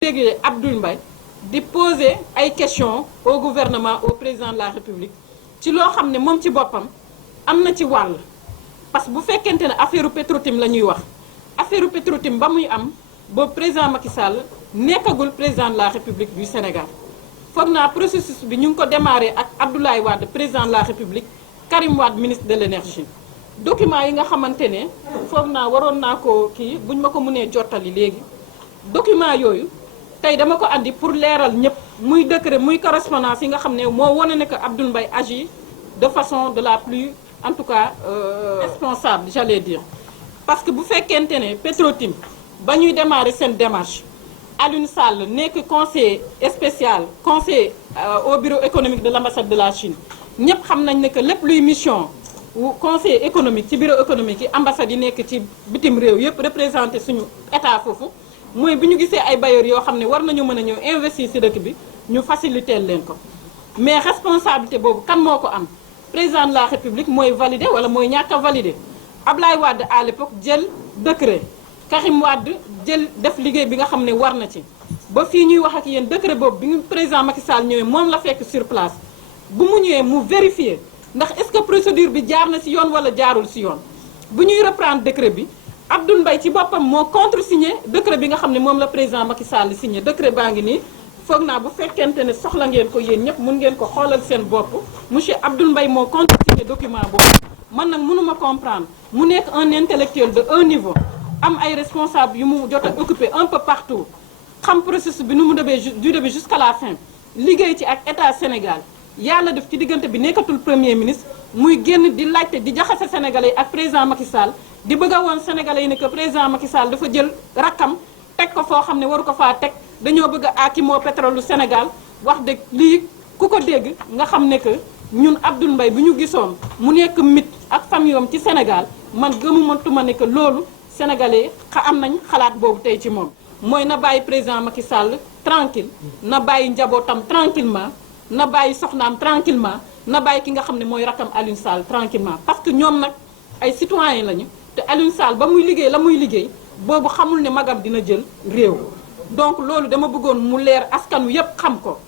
déggee Abdoul Mbaye di poser ay questions au gouvernement au président de la République ci loo xam ne moom ci boppam am na ci wàll parce que bu fekkente ne affaire Petro-Tim la ñuy wax affaire Petro-Tim ba muy am boobu président Macky Sall nekkagul président de la République du Sénégal foog naa processus bi ñu ngi ko démarré ak Abdoulaye Wade président de la République Karim Wade ministre de l'énergie document yi nga xamante ne foog naa waroon naa ko kii buñ ma ko mënee jottali léegi document yooyu tey dama ko andi pour leeral ñëpp muy décret muy correspondance yi nga xam ne moo wane ne que Abdoul Mbaye agit de façon de la plus en tout cas responsable j'allais dire parce que bu fekkente ne Petro-Tim ba ñuy démarrer seen démarche Alioune Sall nekk conseiller spécial conseiller au bureau économique de l'ambassade de la Chine ñëpp xam nañ ne que lépp luy mission wu conseiller économique ci bureau économique yi ambassade yi nekk ci bitim réew yëpp représenté suñu état foofu mooy bu ñu gisee ay bailleurs yoo xam ne war nañu mën a ñëw investir ci dëkk bi ñu faciliter leen ko mais responsabilité boobu kan moo ko am président de la République mooy valider wala mooy ñàkk a valider Ablaye Wade à l'époque jël décret Karim Wade jël def liggéey bi nga xam ne war na ci ba fii ñuy wax ak yéen décret boobu bi ñu président Macky Sall ñëwee moom la fekk sur place bu mu ñëwee mu vérifier ndax est-ce que procédure bi jaar na ci yoon wala jaarul ci yoon bu ñuy reprendre décret bi Abdoul Mbaye ci boppam moo contresigné décret bi nga xam ne moom la président Macky Sall signé décret baa ngi nii foog naa bu fekkente ne soxla ngeen ko yéen ñëpp mun ngeen ko xoolal seen bopp monsieur Abdoul Mbaye moo contresigné document boobu man nag mënuma comprendre mu nekk un intellectuel de haut niveau am ay responsable yu mu jot a occupé un peu partout xam processus bi nu mu demee du début jusqu'à la fin liggéey ci ak état Sénégal yàlla def ci diggante bi nekkatul premier ministre muy génn di laajte di jaxase sénégalais ak président Macky Sall di bëgg a woon sénégalais yi ne que président Macky Sall dafa jël rakkam teg ko foo xam ne waru ko faa teg dañoo bëgg a aakimoo pétrole lu Sénégal wax dëgg lii ku ko dégg nga xam ne que ñun Abdoul Mbaye bu ñu gisoon mu nekk mit ak famille am ci Sénégal man gëmumantuma ne que loolu sénégalais am nañ xalaat boobu tey ci moom mooy na bàyyi président Macky Sall tranquille na bàyyi njabootam tranquillement na bàyyi soxnaam tranquillement na bàyyi ki nga xam ne mooy rakkam Alioune Sall tranquillement parce que ñoom nag ay citoyens lañu te Alioune Sall ba muy liggéey la muy liggéey boobu xamul ne magam dina jël réew donc loolu dama bëggoon mu leer askan wi yépp xam ko